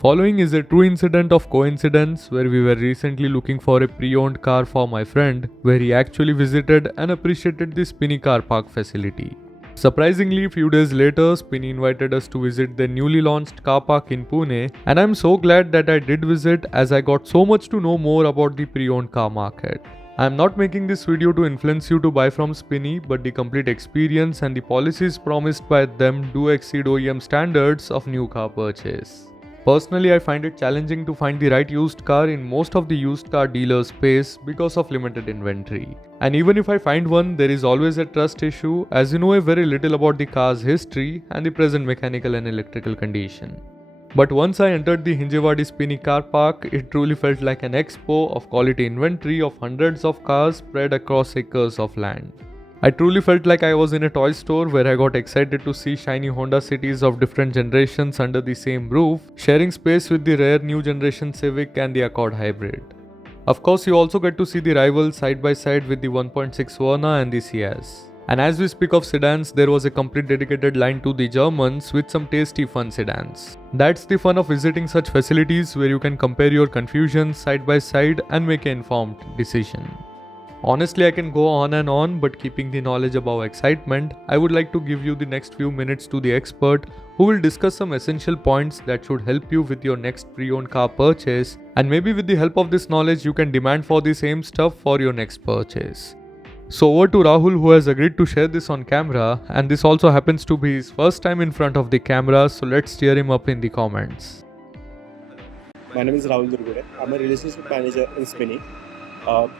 Following is a true incident of coincidence where we were recently looking for a pre-owned car for my friend, where he actually visited and appreciated the Spinny car park facility. Surprisingly, few days later, Spinny invited us to visit the newly launched car park in Pune, and I'm so glad that I did visit as I got so much to know more about the pre-owned car market. I'm not making this video to influence you to buy from Spinny, but the complete experience and the policies promised by them do exceed OEM standards of new car purchase. Personally, I find it challenging to find the right used car in most of the used car dealers' space because of limited inventory. And even if I find one, there is always a trust issue as you know a very little about the car's history and the present mechanical and electrical condition. But once I entered the Hinjewadi Spinny car park, it truly felt like an expo of quality inventory of hundreds of cars spread across acres of land. I truly felt like I was in a toy store where I got excited to see shiny Honda Cities of different generations under the same roof, sharing space with the rare new generation Civic and the Accord Hybrid. Of course, you also get to see the rivals side by side with the 1.6 Verna and the Ciaz. And as we speak of sedans, there was a complete dedicated line to the Germans with some tasty fun sedans. That's the fun of visiting such facilities where you can compare your confusions side by side and make an informed decision. Honestly, I can go on and on, but keeping the knowledge above excitement, I would like to give you the next few minutes to the expert who will discuss some essential points that should help you with your next pre-owned car purchase, and maybe with the help of this knowledge you can demand for the same stuff for your next purchase. So over to Rahul, who has agreed to share this on camera, and this also happens to be his first time in front of the camera, so let's cheer him up in the comments. My name is Rahul Durgure. I'm a relationship manager in Spinny.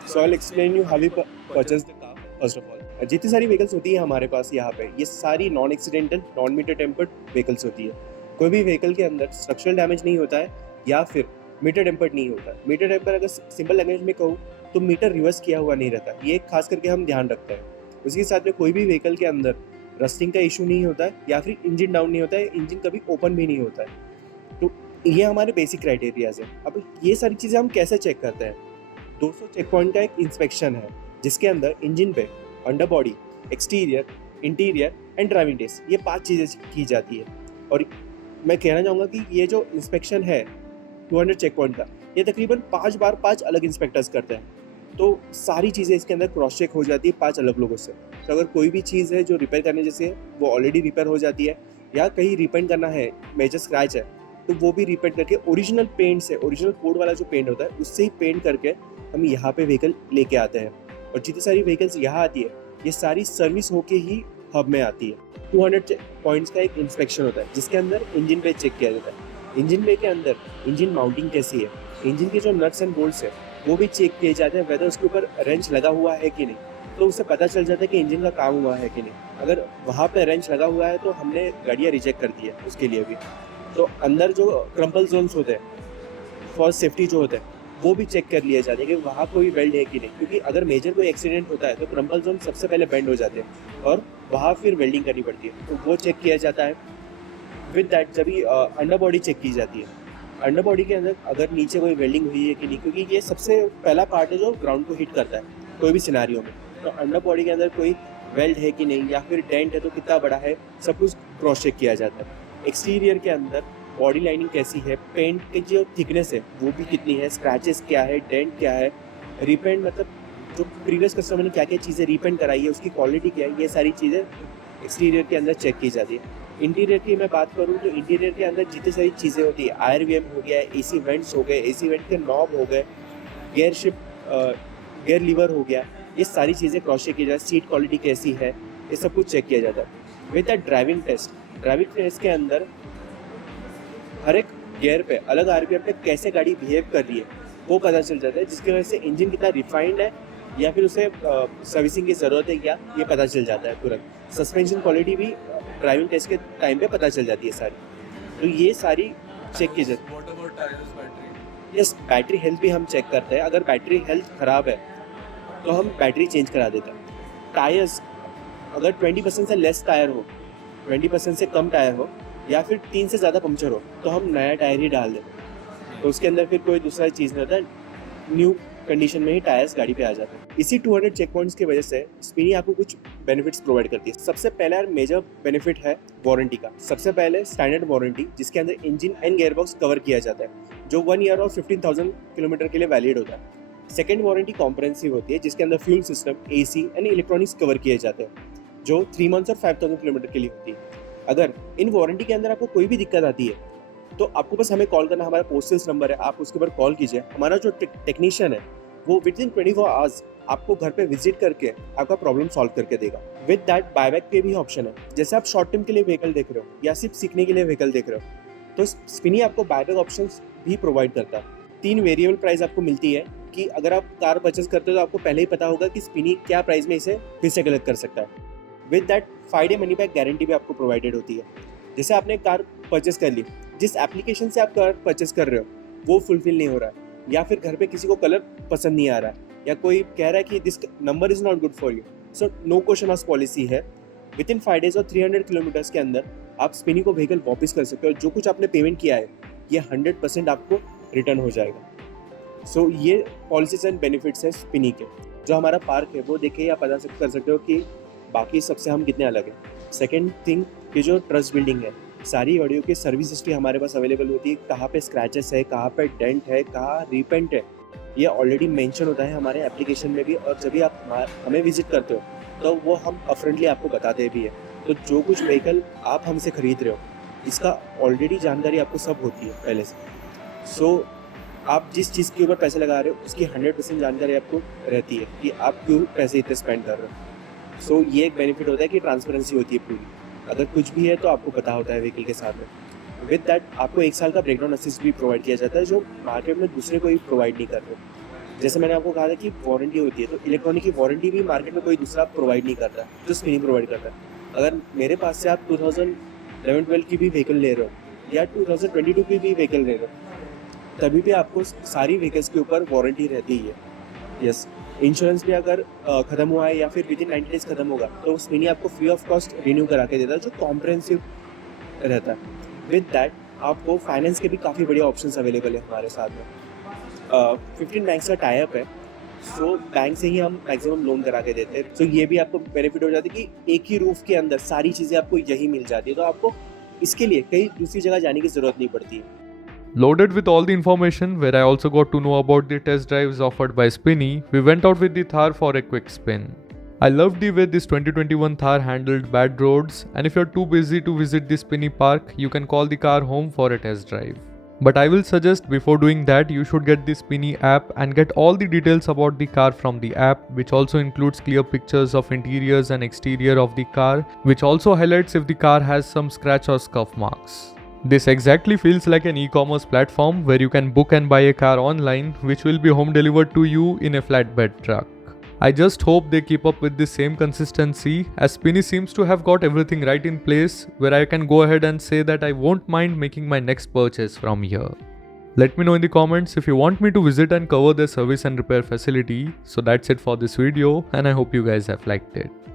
So I'll explain you how we purchase the car first of all. जितनी सारी vehicles होती है हमारे पास यहाँ पे, ये सारी non accidental, non meter tampered vehicles होती है. कोई भी व्हीकल के अंदर स्ट्रक्चरल डैमेज नहीं होता है या फिर मीटर टेम्पर्ड नहीं होता है. मीटर टेम्पर अगर सिंपल लैंग्वेज में कहूँ तो मीटर रिवर्स किया हुआ नहीं रहता. ये खास करके हम ध्यान रखते हैं. उसके साथ में कोई भी व्हीकल के अंदर रस्टिंग का इशू नहीं होता है या फिर इंजन डाउन नहीं होता है, इंजन कभी ओपन भी नहीं होता है. तो ये हमारे बेसिक क्राइटेरियाज है. अब ये सारी चीज़ें हम कैसे चेक करते हैं? 200 चेक पॉइंट का एक इंस्पेक्शन है जिसके अंदर इंजन पे, under body, exterior, interior and driving test, ये 5 चीज़ें की जाती है. और मैं कहना चाहूँगा कि ये जो इंस्पेक्शन है 200 चेक पॉइंट का, ये तकरीबन 5 बार 5 अलग इंस्पेक्टर्स करते हैं. तो सारी चीज़ें इसके अंदर क्रॉस चेक हो जाती है 5 अलग लोगों से. तो अगर कोई भी चीज़ है जो रिपेयर करने जैसे है वो ऑलरेडी रिपेयर हो जाती है, या कहीं रिपेंट करना है, मेजर स्क्रैच है, तो वो भी रिपेंट करके ओरिजिनल पेंट से, ओरिजिनल कोड वाला जो पेंट होता है उससे ही पेंट करके हम यहाँ पे व्हीकल लेके आते हैं. और जितनी सारी व्हीकल्स यहाँ आती है ये सारी सर्विस होके ही हब में आती है. 200 पॉइंट्स का एक इंस्पेक्शन होता है जिसके अंदर इंजन पे चेक किया जाता है. इंजन पे के अंदर इंजन माउंटिंग कैसी है, इंजन के जो नट्स एंड बोल्ट्स है वो भी चेक किए जाते हैं, वेदर उसके ऊपर रेंच लगा हुआ है कि नहीं. तो उससे पता चल जाता है कि इंजन का काम हुआ है कि नहीं. अगर वहाँ पे रेंच लगा हुआ है तो हमने गाड़ियाँ रिजेक्ट कर दी है उसके लिए भी. तो अंदर जो क्रम्पल जोन्स होते हैं फॉर सेफ्टी जो होते हैं वो भी चेक कर लिया जाता है कि वहाँ कोई वेल्ड है कि नहीं, क्योंकि अगर मेजर कोई एक्सीडेंट होता है तो क्रम्पल जोन सबसे पहले बेंड हो जाते हैं और वहाँ फिर वेल्डिंग करनी पड़ती है. तो वो चेक किया जाता है. विद दैट जब अंडर बॉडी चेक की जाती है. अंडर बॉडी के अंदर अगर नीचे कोई वेल्डिंग हुई है कि नहीं, क्योंकि ये सबसे पहला पार्ट है जो ग्राउंड को हिट करता है कोई भी सिनारियो में. तो अंडर बॉडी के अंदर कोई वेल्ड है कि नहीं या फिर डेंट है तो कितना बड़ा है, सब कुछ क्रॉस चेक किया जाता है. एक्सटीरियर के अंदर बॉडी लाइनिंग कैसी है, पेंट की जो थिकनेस है वो भी कितनी है, स्क्रैचेस क्या है, डेंट क्या है, रिपेंट मतलब जो प्रीवियस कस्टमर ने क्या क्या चीज़ें रिपेंट कराई है उसकी क्वालिटी क्या है, ये सारी चीज़ें एक्सटीरियर के अंदर चेक की जाती है. इंटीरियर की मैं बात करूँ तो इंटीरियर के अंदर जितनी सारी चीज़ें होती है, IRVM हो गया, AC वेंट्स हो गए, AC वेंट के नॉब हो गए, गेयर शिफ्ट, गेयर लीवर हो गया, ये सारी चीज़ें क्रॉस चेक की जाती है. सीट क्वालिटी कैसी है, ये सब कुछ चेक किया जाता है. विद द ड्राइविंग टेस्ट के अंदर हर एक गियर पे अलग RPM पे कैसे गाड़ी बिहेव कर रही है वो पता चल जाता है, जिसकी वजह से इंजन कितना रिफाइंड है या फिर उसे सर्विसिंग की ज़रूरत है क्या, ये पता चल जाता है तुरंत. सस्पेंशन क्वालिटी भी ड्राइविंग टेस्ट के टाइम पे पता चल जाती है सारी. तो ये सारी चेक की जाती है. यस, बैटरी हेल्थ भी हम चेक करते हैं. अगर बैटरी हेल्थ ख़राब है तो हम बैटरी चेंज करा देते हैं. टायर्स अगर 20% से लेस टायर हो, 20% से कम टायर हो या फिर 3 से ज़्यादा पंक्चर हो तो हम नया टायर ही डाल देते हैं. तो उसके अंदर फिर कोई दूसरा चीज़ नहीं होता है. न्यू कंडीशन में ही टायर्स गाड़ी पे आ जाते हैं। इसी 200 चेक पॉइंट्स की वजह से स्पिनी आपको कुछ बेनिफिट्स प्रोवाइड करती है। सबसे पहला मेजर बेनिफिट है वारंटी का। सबसे पहले स्टैंडर्ड वारंटी, जिसके अंदर इंजन एंड गियरबॉक्स कवर किया जाता है, जो 1 ईयर और 15,000 किलोमीटर के लिए वैलिड होता है। सेकेंड वारंटी कॉम्प्रहेंसिव होती है, जिसके अंदर fuel system, AC and electronics cover किए जाते हैं, जो 3 मंथ्स और 5,000 किलोमीटर के लिए होती है। अगर इन वारंटी के अंदर आपको कोई भी दिक्कत आती है तो आपको बस हमें कॉल करना, हमारा पोस्ट सेल्स नंबर है, आप उसके ऊपर कॉल कीजिए। हमारा जो टेक्नीशियन है वो विद इन 24 आवर्स आपको घर पे विजिट करके आपका प्रॉब्लम सॉल्व करके देगा। विद दैट बायबैक पे भी ऑप्शन है। जैसे आप शॉर्ट टर्म के लिए व्हीकल देख रहे हो या सिर्फ सीखने के लिए व्हीकल देख रहे हो, तो स्पिनी आपको बायबैक ऑप्शन भी प्रोवाइड करता है। 3 वेरिएबल प्राइस आपको मिलती है कि अगर आप कार परचेस करते हो तो आपको पहले ही पता होगा कि स्पिनी क्या प्राइस में इसे फिर से कलेक्ट कर सकता है। With that 5 day money back guarantee भी आपको प्रोवाइडेड होती है। जैसे आपने कार परचेस कर ली, जिस एप्लीकेशन से आप कार परचेस कर रहे हो वो फुलफिल नहीं हो रहा है, या फिर घर पे किसी को कलर पसंद नहीं आ रहा है, या कोई कह रहा है कि this number is not good for you, so no question asked policy है। विद इन 5 डेज और 300 किलोमीटर्स के अंदर आप स्पिनी को व्हीकल वापस कर सकते हो। जो कुछ आपने पेमेंट किया है ये 100% आपको रिटर्न हो जाएगा। सो ये पॉलिसीज एंड बेनिफिट्स है स्पिनी के। जो हमारा पार्क है वो देखे आप पता कर सकते हो कि बाकी सबसे हम कितने अलग हैं। सेकेंड थिंग कि जो ट्रस्ट बिल्डिंग है, सारी गाड़ियों की सर्विस हिस्ट्री हमारे पास अवेलेबल होती है। कहाँ पे स्क्रैचेस है, कहाँ पे डेंट है, कहाँ रीपेंट है, ये ऑलरेडी मेंशन होता है हमारे एप्लीकेशन में भी। और जब भी आप हमें विजिट करते हो तो वो हम अपफ्रंटली आपको बताते भी है। तो जो कुछ व्हीकल आप हमसे खरीद रहे हो इसका ऑलरेडी जानकारी आपको सब होती है पहले से। सो आप जिस चीज़ के ऊपर पैसे लगा रहे हो उसकी 100% जानकारी आपको रहती है कि आप क्यों पैसे इतने स्पेंड कर रहे हो। सो ये एक बेनिफिट होता है कि ट्रांसपेरेंसी होती है पूरी। अगर कुछ भी है तो आपको पता होता है व्हीकल के साथ में। विद दैट आपको 1 साल का ब्रेकडाउन असिस्ट भी प्रोवाइड किया जाता है, जो मार्केट में दूसरे कोई प्रोवाइड नहीं कर रहे। जैसे मैंने आपको कहा था कि वारंटी होती है, तो इलेक्ट्रॉनिक की वारंटी भी मार्केट में कोई दूसरा प्रोवाइड नहीं करता, जो स्पिनी प्रोवाइड करता है। अगर मेरे पास से आप 2011-12 की भी व्हीकल ले रहे हो या 2022 की भी व्हीकल ले रहे हो, तभी भी आपको सारी व्हीकल्स के ऊपर वारंटी रहती है। यस, इंश्योरेंस भी अगर ख़त्म हुआ है या फिर विद इन 90 डेज ख़त्म होगा तो स्पिनी आपको फ्री ऑफ कॉस्ट रिन्यू करा के देता है, जो कॉम्प्रहेंसिव रहता है। विद दैट आपको फाइनेंस के भी काफ़ी बढ़िया ऑप्शंस अवेलेबल है हमारे साथ में। 15 बैंक्स का टाई अप है, सो बैंक से ही हम मैक्सिमम लोन करा के देते हैं। सो ये भी आपको बेनिफिट हो जाती है कि एक ही रूफ के अंदर सारी चीज़ें आपको यही मिल जाती है, तो आपको इसके लिए कहीं दूसरी जगह जाने की ज़रूरत नहीं पड़ती है। Loaded with all the information, where I also got to know about the test drives offered by Spinny, we went out with the Thar for a quick spin. I loved the way this 2021 Thar handled bad roads, and if you're too busy to visit the Spinny park, you can call the car home for a test drive. But I will suggest before doing that, you should get the Spinny app and get all the details about the car from the app, which also includes clear pictures of interiors and exterior of the car, which also highlights if the car has some scratch or scuff marks. This exactly feels like an e-commerce platform where you can book and buy a car online, which will be home delivered to you in a flatbed truck. I just hope they keep up with the same consistency, as Spinny seems to have got everything right in place, where I can go ahead and say that I won't mind making my next purchase from here. Let me know in the comments if you want me to visit and cover their service and repair facility. So that's it for this video, and I hope you guys have liked it.